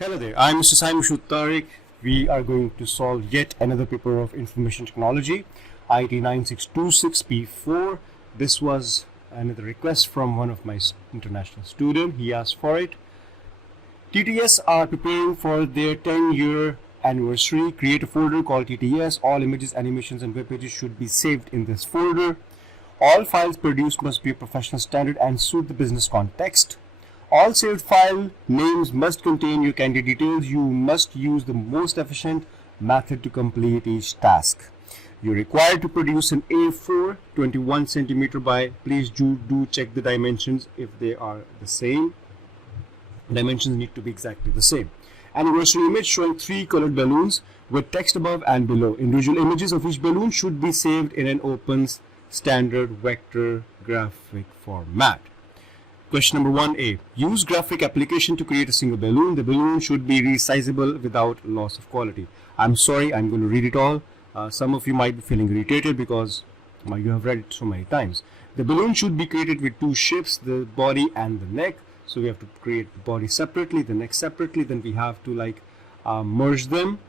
Hello there, I'm Mr. Saem Tariq. We are going to solve yet another paper of Information Technology, IT 9626P4. This was another request from one of my international students. He asked for it. TTS are preparing for their 10-year anniversary. Create a folder called TTS. All images, animations, and web pages should be saved in this folder. All files produced must be a professional standard and suit the business context. All saved file names must contain your candidate details. You must use the most efficient method to complete each task. You're required to produce an A4 21 centimeter by. Please do check the dimensions if they are the same. Dimensions need to be exactly the same. Anniversary image showing 3 colored balloons with text above and below. Individual images of each balloon should be saved in an open standard vector graphic format. Question number 1A. Use graphic application to create a single balloon. The balloon should be resizable without loss of quality. I'm sorry, I'm going to read it all. Some of you might be feeling irritated because you have read it so many times. The balloon should be created with 2 shapes, the body and the neck. So we have to create the body separately, the neck separately. Then we have to merge them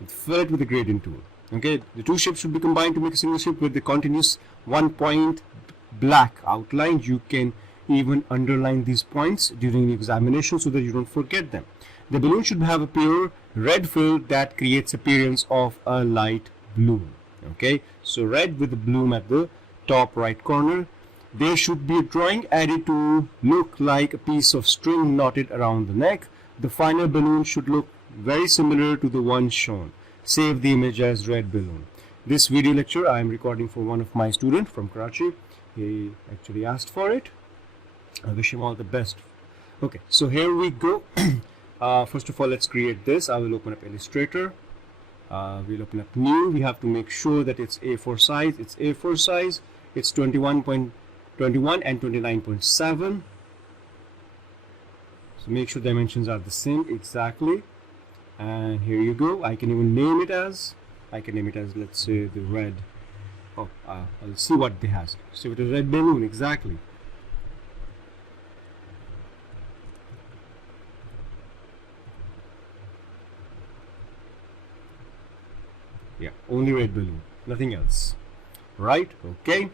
and fill it with the gradient tool. Okay, the 2 shapes should be combined to make a single shape with the continuous 1 point black outline. You can even underline these points during the examination so that you don't forget them. The balloon should have a pure red fill that creates appearance of a light blue. Okay, so red with the bloom at the top right corner. There should be a drawing added to look like a piece of string knotted around the neck. The final balloon should look very similar to the one shown. Save the image as red balloon. This video lecture I am recording for one of my students from Karachi. He actually asked for it. I wish him all the best. Okay, so here we go. First of all, let's create this. I will open up Illustrator. We'll open up new. We have to make sure that it's A4 size. It's A4 size. It's 21.21 and 29.7. So make sure dimensions are the same exactly. And here you go. I can even name it as, let's say the red. Oh, I'll see what they has. So it is red balloon exactly. Yeah, only red balloon, nothing else. Right? Okay.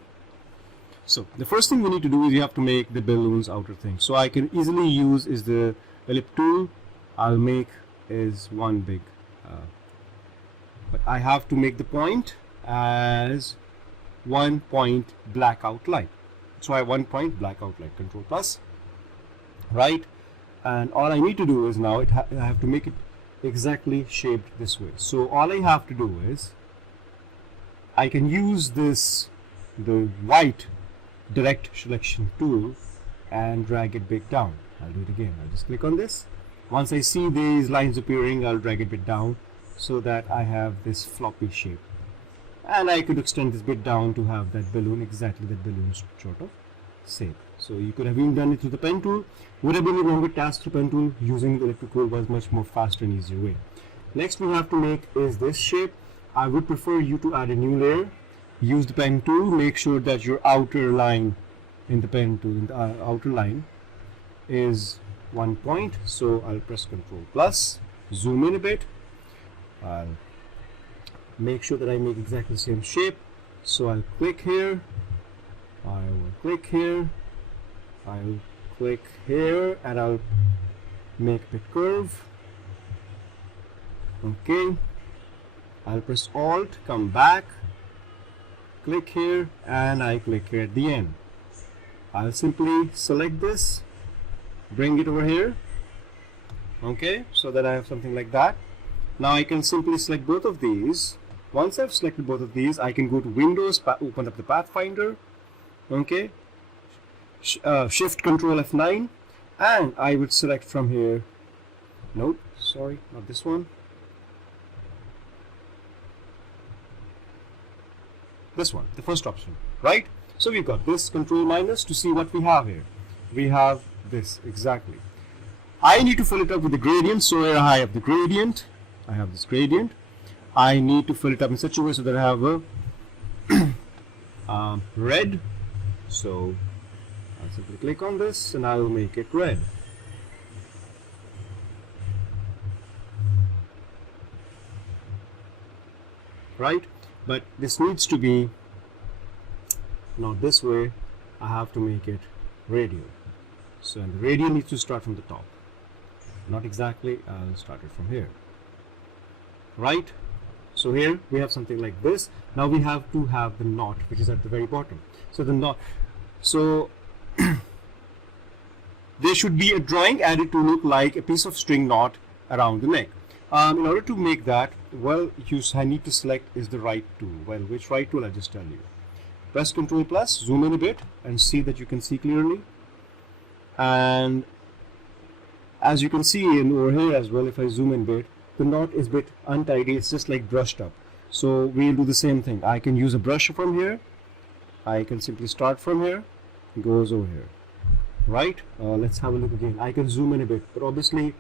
So the first thing we need to do is you have to make the balloon's outer thing. So I can easily use is the ellipse tool. I'll make is one big, but I have to make the point as 1 point black outline. So I have 1 point black outline. Control plus. Right? And all I need to do is now I have to make it exactly shaped this way. So all I have to do is I can use the white direct selection tool and drag it bit down. I'll do it again. I'll just click on this. Once I see these lines appearing, I'll drag it bit down so that I have this floppy shape. And I could extend this bit down to have that balloon, exactly that balloon sort of shape. So you could have even done it through the pen tool. Would have been a longer task through pen tool. Using the electric tool was much more faster and easier way. Next we have to make is this shape. I would prefer you to add a new layer. Use the pen tool. Make sure that your outer line in the pen tool, in the outer line, is 1 point. So I'll press Control plus, zoom in a bit. I'll make sure that I make exactly the same shape. So I'll click here. I will click here. I'll click here and I'll make the curve. Okay. I'll press Alt, come back, click here, and I click here at the end. I'll simply select this, bring it over here. Okay, so that I have something like that. Now I can simply select both of these. Once I've selected both of these, I can go to Windows, open up the Pathfinder. Okay, Shift Control F9, and I would select from here. Nope, sorry, not this one. This one, the first option, right? So we've got this Control minus to see what we have here. We have this exactly. I need to fill it up with the gradient. So here I have the gradient. I have this gradient. I need to fill it up in such a way so that I have a red. So I'll simply click on this and I will make it red. right? But this needs to be not this way. I have to make it radial. So and the radial needs to start from the top. Not exactly, I'll start it from here, right? So here we have something like this. Now we have to have the knot, which is at the very bottom. So the knot, so there should be a drawing added to look like a piece of string knot around the neck. In order to make that, well, I need to select is the right tool. Well, which right tool? I'll just tell you. Press Ctrl plus, zoom in a bit and see that you can see clearly. And as you can see in over here as well, if I zoom in a bit, the knot is a bit untidy. It's just like brushed up. So we'll do the same thing. I can use a brush from here. I can simply start from here. It goes over here. Right? Let's have a look again. I can zoom in a bit, but obviously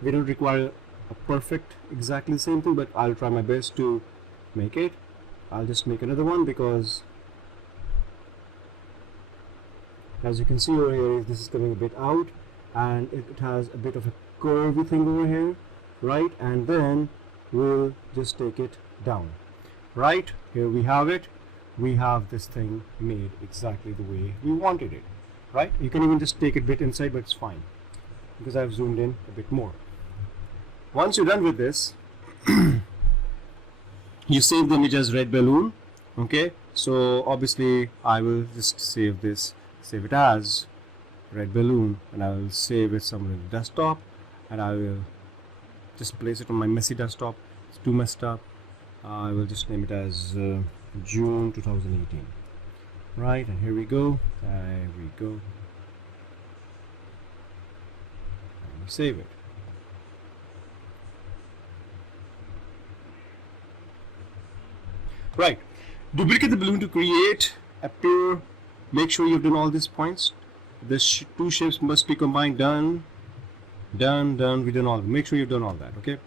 we don't require a perfect exactly the same thing, but I'll try my best to make it. I'll just make another one because as you can see over here, this is coming a bit out and it has a bit of a curvy thing over here, right? And then we'll just take it down. Right, here we have it. We have this thing made exactly the way we wanted it, right? You can even just take it a bit inside, but it's fine because I've zoomed in a bit more. Once you're done with this, you save the image as red balloon. Okay, so obviously I will just save this, save it as red balloon, and I will save it somewhere in the desktop, and I will just place it on my messy desktop. It's too messed up. I will just name it as June 2018. Right, and here we go. There we go. And we save it. Right, duplicate the balloon to create a pure. Make sure you've done all these points. The two shapes must be combined. Done. We done all. Make sure you've done all that. Okay.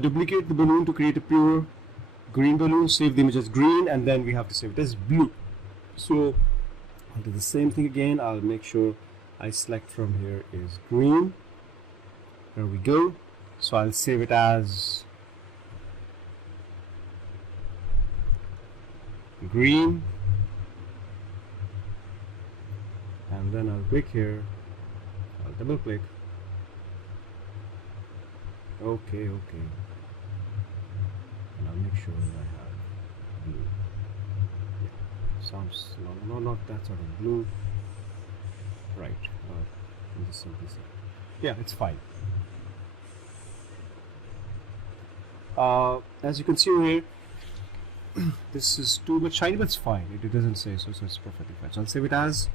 Duplicate the balloon to create a pure green balloon. Save the image as green, and then we have to save it as blue. So I'll do the same thing again. I'll make sure I select from here is green. There we go. So I'll save it as green, and then I'll click here. I'll double click. Okay, and I'll make sure that I have blue. Yeah, sounds no, not that sort of blue. Right. Just simply say, yeah, it's fine. As you can see over here, this is too much shiny, but it's fine. It doesn't say so, so it's perfectly fine. So I'll save it as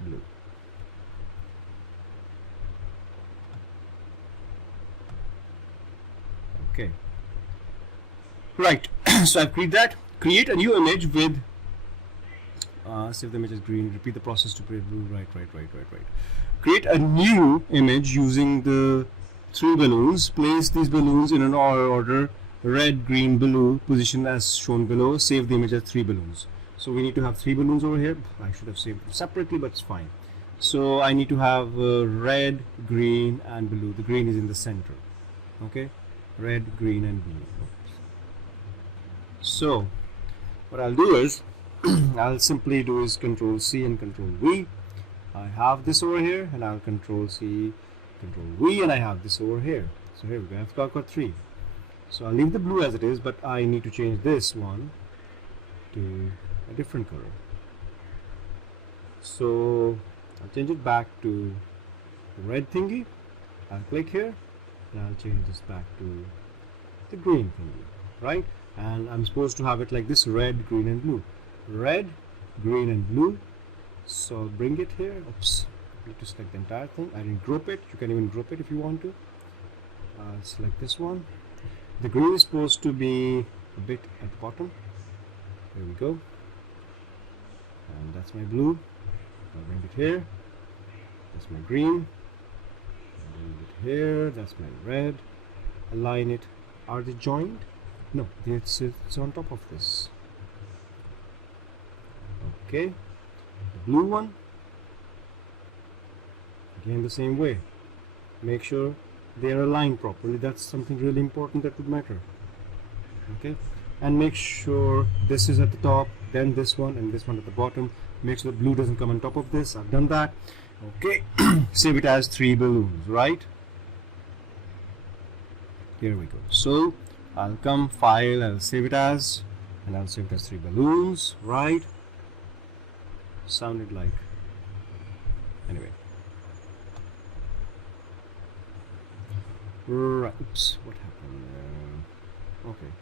blue. Okay. Right. So I've created that. Create a new image with save the image as green. Repeat the process to create blue. Right. Create a new image using the 3 balloons. Place these balloons in an order: red, green, blue, position as shown below. Save the image as 3 balloons. So we need to have 3 balloons over here. I should have saved them separately, but it's fine. So I need to have red, green, and blue. The green is in the center. Okay, red, green, and blue. So what I'll do is I'll simply do is Control C and Control V. I have this over here, and I'll Control C, Control V, and I have this over here. So here we go. I've got 3. So I'll leave the blue as it is, but I need to change this one to a different color. So I'll change it back to the red thingy. I'll click here, and I'll change this back to the green thingy, right? And I'm supposed to have it like this: red, green, and blue. Red, green, and blue. So I'll bring it here. Oops, need to select the entire thing. I didn't group it. You can even group it if you want to. Select this one. The green is supposed to be a bit at the bottom. There we go. And that's my blue. I'll bring it here. That's my green. I'll bring it here. That's my red. Align it. Are they joined? No, it's on top of this. Okay. The blue one, again the same way. make sure they are aligned properly. That's something really important that would matter. Okay, and make sure this is at the top, then this one, and this one at the bottom. Make sure the blue doesn't come on top of this. I've done that. Okay, save it as 3 balloons, right? Here we go. So I'll come file, I'll save it as, and I'll save it as 3 balloons, right? Sounded like, anyway. Right, oops, what happened there? Okay.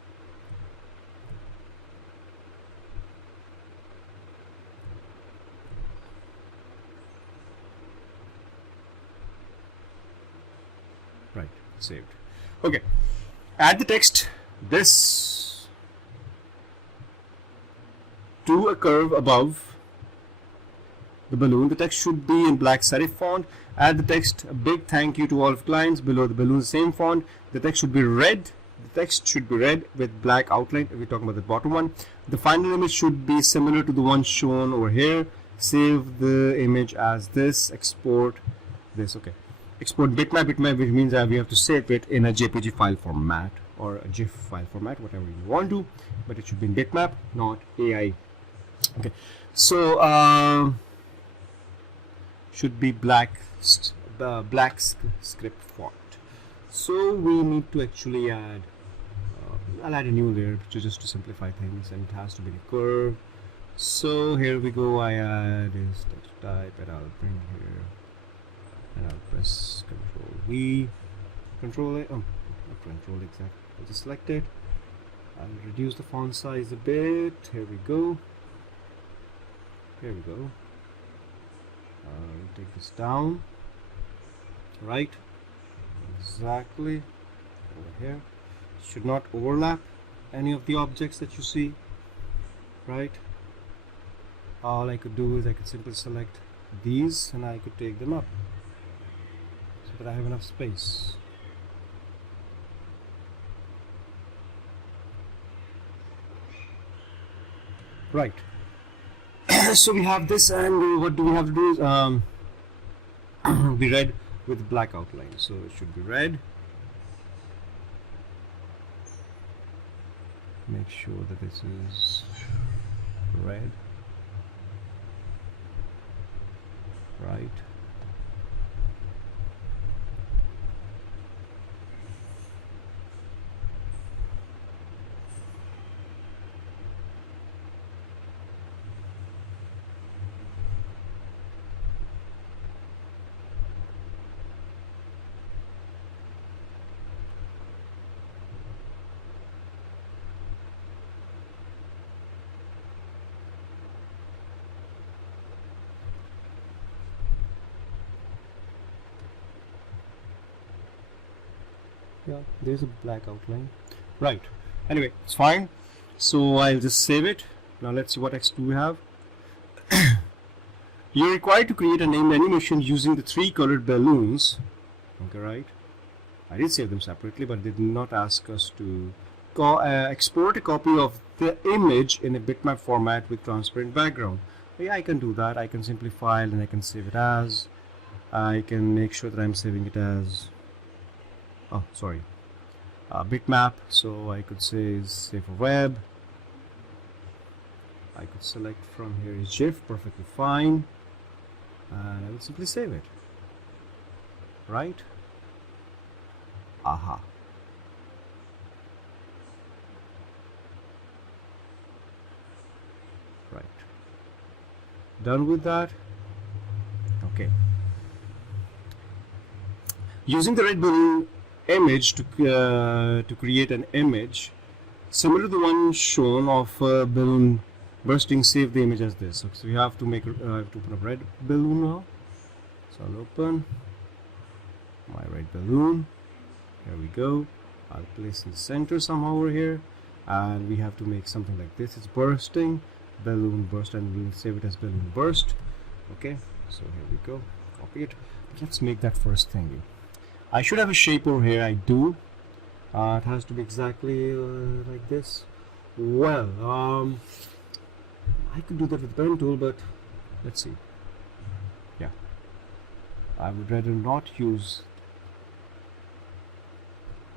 Right, saved. Okay, add the text this to a curve above the balloon. The text should be in black serif font. Add the text a big thank you to all of clients below the balloon, same font. The text should be red. The text should be red with black outline. We're talking about the bottom one. The final image should be similar to the one shown over here. Save the image as this. Export this. Okay. Export bitmap, which means that we have to save it in a JPG file format or a GIF file format, whatever you want to, but it should be in bitmap, not AI. Okay, so should be black script font. So we need to actually add. I'll add a new layer just to simplify things, and it has to be a curve. So here we go. I add is text type, and I'll bring here. And I'll press Control V, Control A, not Control exactly. I'll just select it. I'll reduce the font size a bit. Here we go. Here we go. I'll take this down. Right. Exactly. Over here. Should not overlap any of the objects that you see. Right. All I could do is I could simply select these and I could take them up. But I have enough space. Right. So we have this, and what do we have to do is be red with black outline. So it should be red. Make sure that this is red. Right. Yeah, there's a black outline. Right. Anyway, it's fine. So I'll just save it. Now let's see what text do we have. You're required to create a named animation using the 3 colored balloons. Okay, right. I did save them separately, but they did not ask us to export a copy of the image in a bitmap format with transparent background. Yeah, I can do that. I can simply file and I can save it as. I can make sure that I'm saving it as. Oh, sorry. Bitmap. So I could say save for web. I could select from here is GIF, perfectly fine, and I will simply save it. Right? Aha. Right. Done with that. Okay. Using the red balloon image to create an image similar to the one shown of balloon bursting, save the image as this. So we have to make to open a red balloon now. So I'll open my red balloon. Here we go. I'll place in the center somehow over here, and we have to make something like this. It's bursting, balloon burst, and we'll save it as balloon burst. Okay, so here we go. Copy it. Let's make that first thingy. I should have a shape over here. I do. It has to be exactly like this. Well, I could do that with the pen tool, but let's see. Yeah, I would rather not use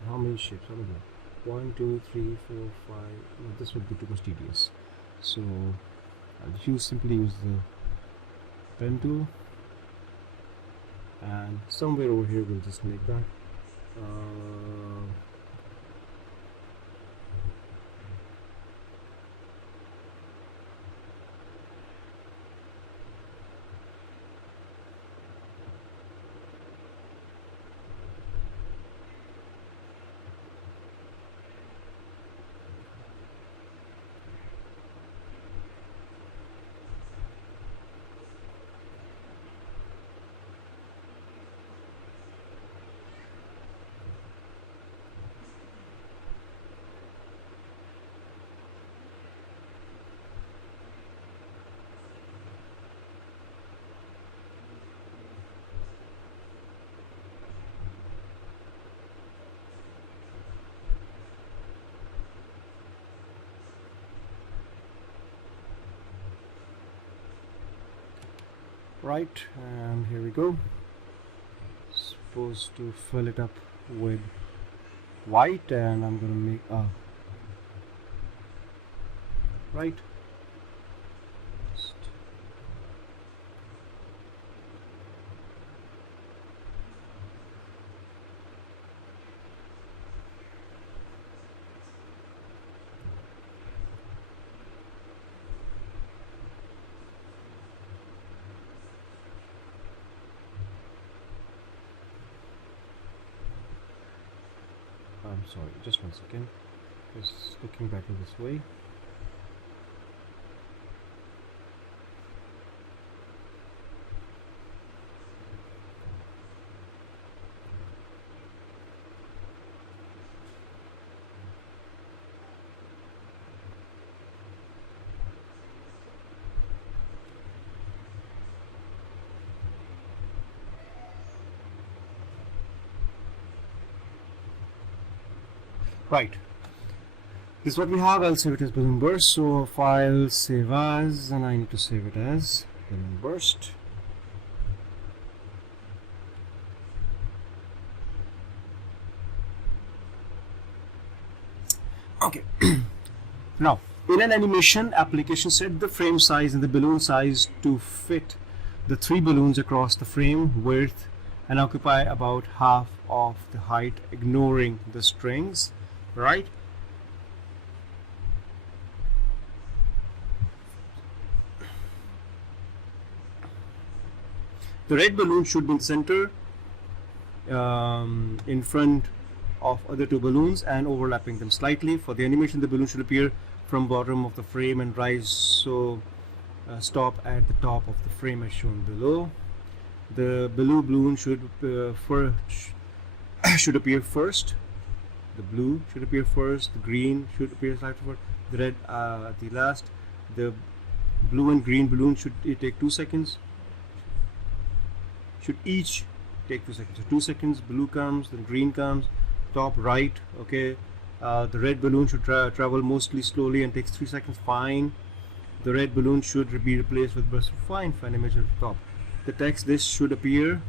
how many shapes? How many? 1, 2, 3, 4, 5. No, this would be too much tedious. So I'll simply use the pen tool, and somewhere over here we'll just make that. Right, and here we go. Supposed to fill it up with white, and I'm gonna make right. I'm sorry, just 1 second. Just looking back in this way. Right, this is what we have. I'll save it as balloon burst. So file, save as, and I need to save it as balloon burst. Okay. Now, in an animation application, set the frame size and the balloon size to fit the 3 balloons across the frame width and occupy about half of the height, ignoring the strings. Right? The red balloon should be in the center, in front of other 2 balloons and overlapping them slightly. For the animation, the balloon should appear from bottom of the frame and rise, so stop at the top of the frame as shown below. The blue balloon should should appear first. The blue should appear first, the green should appear slightly first, the red at the last. The blue and green balloon should take 2 seconds. Should each take 2 seconds. So 2 seconds, blue comes, then green comes, top right. Okay, the red balloon should travel mostly slowly and takes 3 seconds. Fine. The red balloon should be replaced with burst. Fine. Fine image at the top. The text this should appear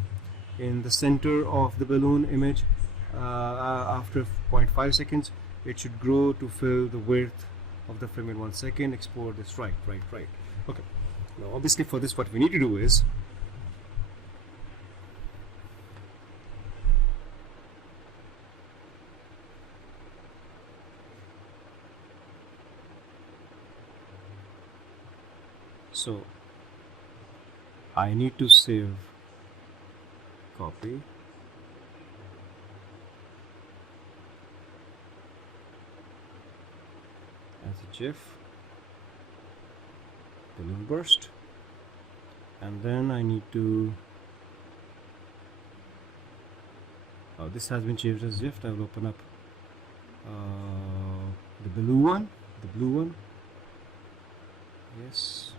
in the center of the balloon image. After 0.5 seconds, it should grow to fill the width of the frame in 1 second. Export this. Right. Okay. Now, obviously, for this, what we need to do is so I need to save copy. As a GIF, balloon burst, and then I need to this has been changed as GIF. I will open up the blue one, yes,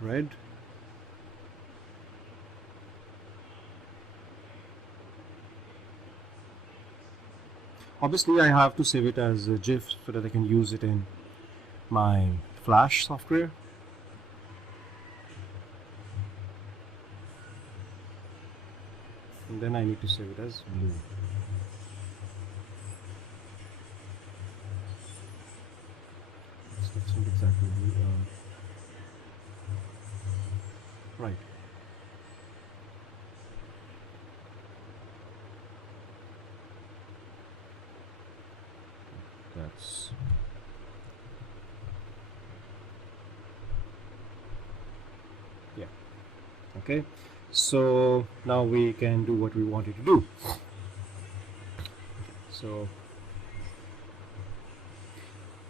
red, Obviously I have to save it as a GIF so that I can use it in my Flash software. And then I need to save it as blue. That's not exactly blue. Right. That's yeah. Okay. So now we can do what we wanted to do. So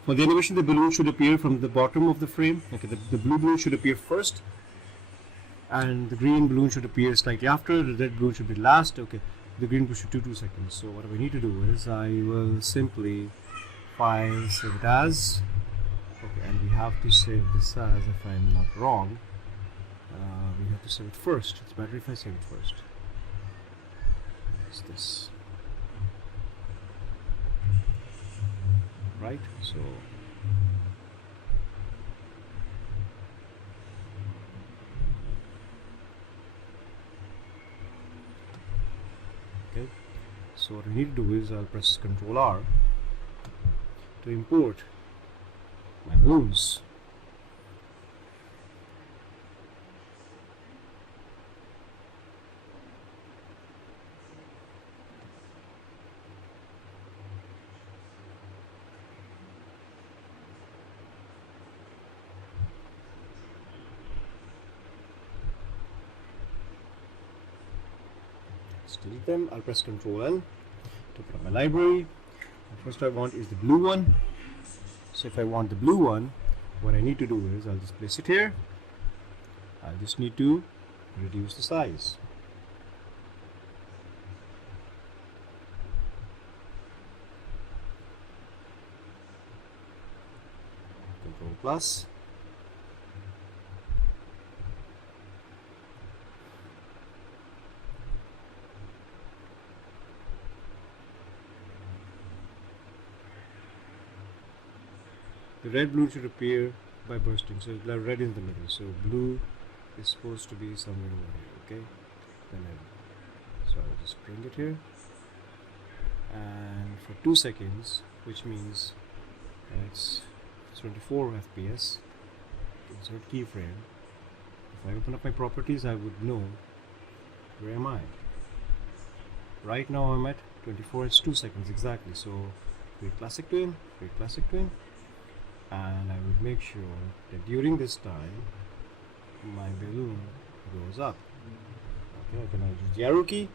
for the animation, the balloon should appear from the bottom of the frame. Okay, the blue balloon should appear first, and the green balloon should appear slightly after. The red balloon should be last. Okay, the green balloon should do 2 seconds. So what we need to do is I will simply file save it as. Okay, and we have to save this as, if I'm not wrong, we have to save it first. It's better if I save it first. It's this. Right? So okay. So what I need to do is I'll press Ctrl R to import my balloons. Delete them. I'll press Ctrl L to put up my library. First I want is the blue one. So if I want the blue one, what I need to do is I'll just place it here. I just need to reduce the size. Ctrl plus. The red balloon should appear by bursting, so red is in the middle, so blue is supposed to be somewhere over here, okay? So I'll just bring it here, and for 2 seconds, which means it's 24 FPS, insert keyframe. If I open up my properties, I would know where am I. Right now I'm at 24, it's 2 seconds exactly, so create classic twin, and I would make sure that during this time my balloon goes up. Okay, I can now use the arrow key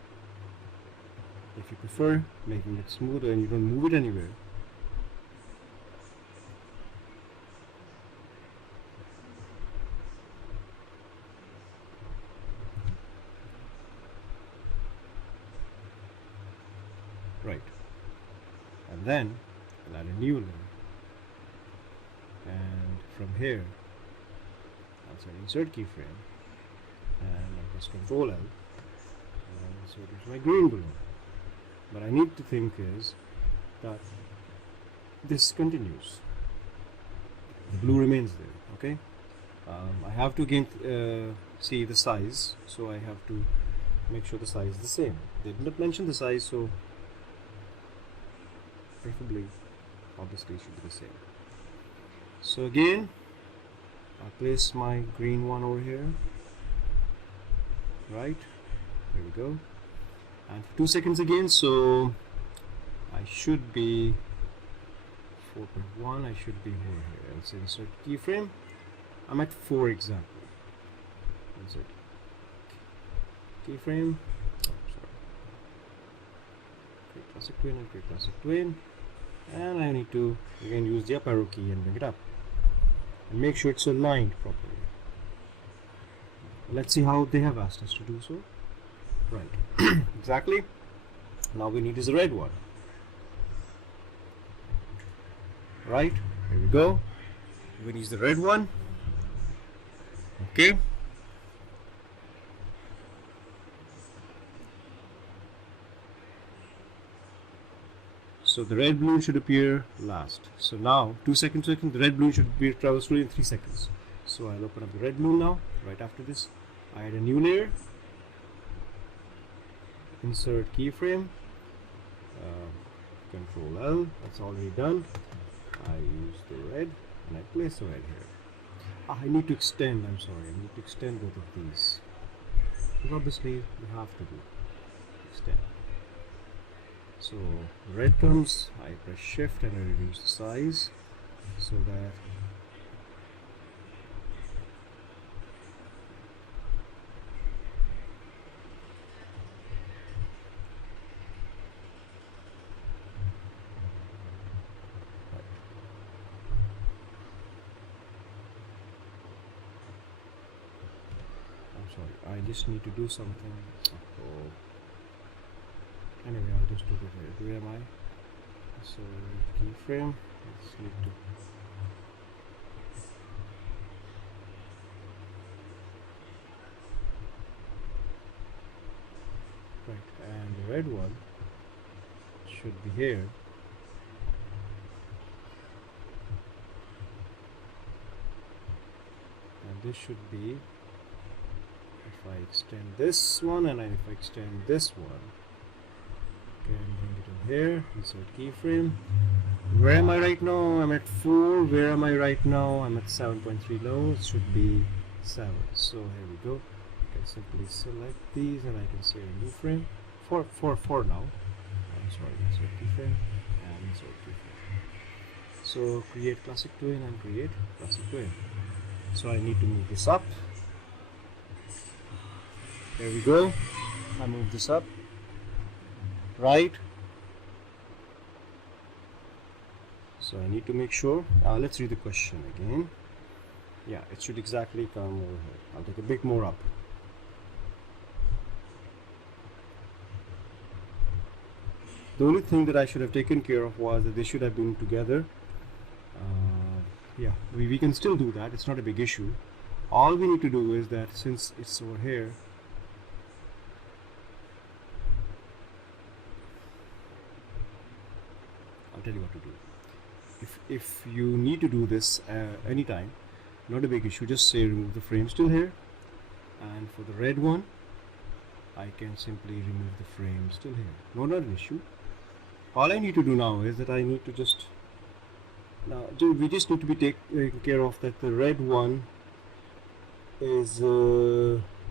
if you prefer, making it smoother and you don't move it anywhere. Right, and then I'll add a new layer. And from here I'll say insert keyframe and I'll press Ctrl L and so it is my green balloon. But I need to think is that this continues, the blue remains there, okay? I have to again see the size, so I have to make sure the size is the same. They did not mention the size, so preferably obviously it should be the same. So again, I'll place my green one over here. Right, there we go. And for 2 seconds again, so I should be 4.1. I should be over here. Let's insert keyframe. I'm at 4 exactly. Insert keyframe. Oh, sorry. Create classic twin and create classic twin. And I need to again use the up arrow key and bring it up and make sure it's aligned properly. Let's see how they have asked us to do so. Right, exactly. Now we need is the red one. Right, here we go. We need the red one. Okay. So the red balloon should appear last. So now 2 seconds, the red balloon should appear travel slowly in 3 seconds. So I'll open up the red balloon now. Right after this, I add a new layer, insert keyframe, Control L. That's already done. I use the red and I place the red here. I need to extend. I'm sorry. I need to extend both of these. Because obviously we have to do extend. So red comes, I press shift and I reduce the size so that I just need to do something. Oh. Anyway, I'll just do it here. Where am I? So keyframe. Let's need to. Right, and the red one should be here. And this should be. If I extend this one and if I extend this one, okay, bring it in here, insert keyframe. Where am I right now? I'm at 4. Where am I right now? I'm at 7.3 low. It should be 7. So here we go. I can simply select these and I can say a new frame for now. I'm sorry, insert keyframe and insert keyframe. So create classic twin and create classic twin. So I need to move this up. There we go. I move this up. Right. So I need to make sure. Let's read the question again. Yeah, it should exactly come over here. I'll take a bit more up. The only thing that I should have taken care of was that they should have been together. Yeah, we can still do that. It's not a big issue. All we need to do is that since it's over here, I'll tell you what to do. If you need to do this anytime, not a big issue, just say remove the frame still here, and for the red one I can simply remove the frame still here. No, not an issue. All I need to do now is that I need to just we just need to be taking care of that the red one is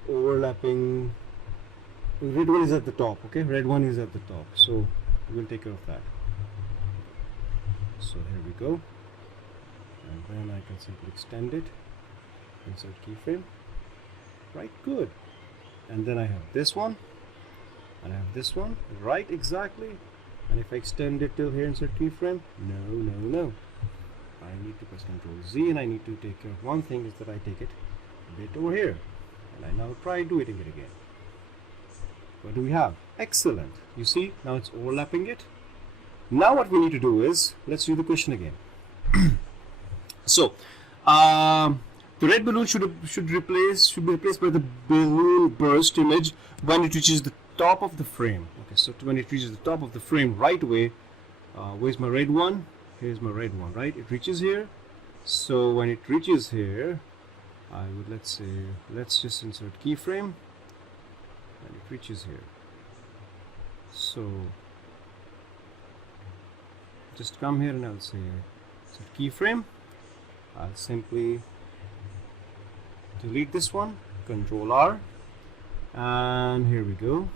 overlapping. The red one is at the top. Okay, red one is at the top, so we'll take care of that. So here we go, and then I can simply extend it, insert keyframe. Right, good. And then I have this one and I have this one, right, exactly. And if I extend it till here, insert keyframe, no, I need to press Ctrl Z, and I need to take care of one thing, is that I take it a bit over here, and I now try doing it again. What do we have? Excellent. You see, now it's overlapping it. Now what we need to do is, let's read the question again. So the red balloon should be replaced by the balloon burst image when it reaches the top of the frame. Okay, so when it reaches the top of the frame right away, where's my red one? Here's my red one, right? It reaches here. So when it reaches here, I would, let's just insert keyframe, and it reaches here. So just come here and I'll say insert keyframe. I'll simply delete this one, Control R, and here we go.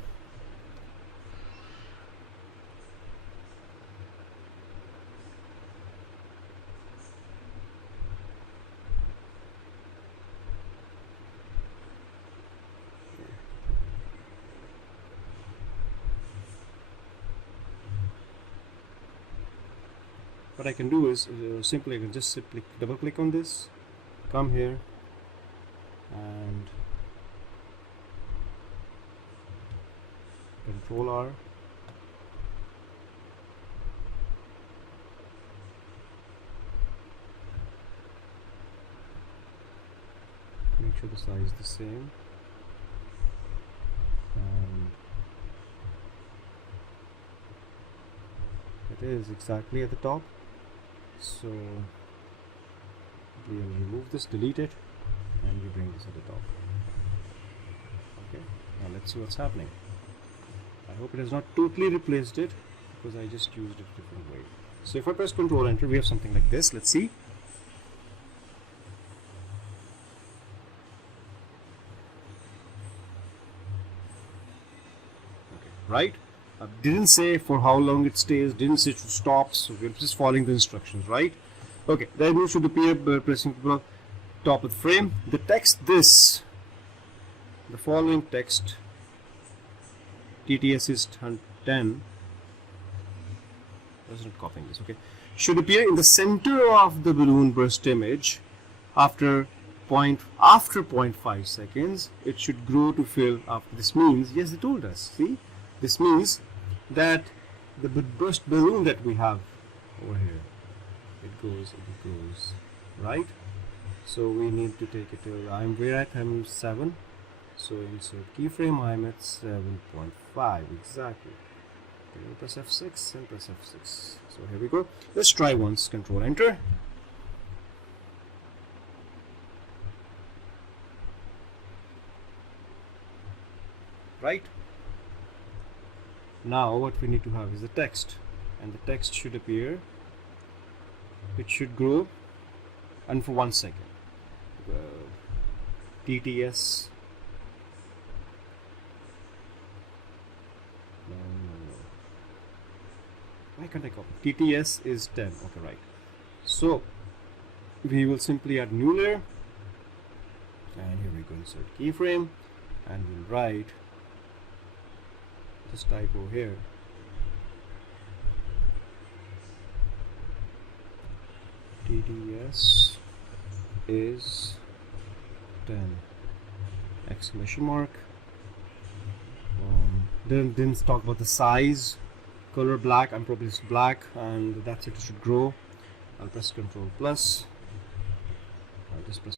What I can do is simply I can just simply double click on this, come here, and Control R, make sure the size is the same, and it is exactly at the top. So we'll remove this, delete it, and we bring this at the top. Okay, now let's see what's happening. I hope it has not totally replaced it, because I just used it a different way. So if I press Control Enter, we have something like this. Let's see. Okay, right? Didn't say for how long it stays, didn't say to stop, so we're just following the instructions, right? Okay, the image should appear by pressing the top of the frame. The text, the following text, TTS is 10, not copying this, okay, should appear in the center of the balloon burst image. After 0.5 seconds, it should grow to fill up. This means, yes, they told us, see, this means that the burst balloon that we have over here, it goes, right? So we need to take it till we're at time 7. So insert keyframe, I'm at 7.5 exactly. Okay, we'll press F6 and press F6. So here we go. Let's try once. Control Enter. Right? Now what we need to have is the text, and the text should appear. It should grow, and for 1 second. TTS. No. Why can't I copy? TTS is 10. Okay, right. So we will simply add new layer, and here we go, insert keyframe, and we'll write this typo here. TTS is 10 exclamation mark. Then didn't talk about the size, color black. I'm probably just black, and that's it. It should grow. I'll press Control plus. I'll just press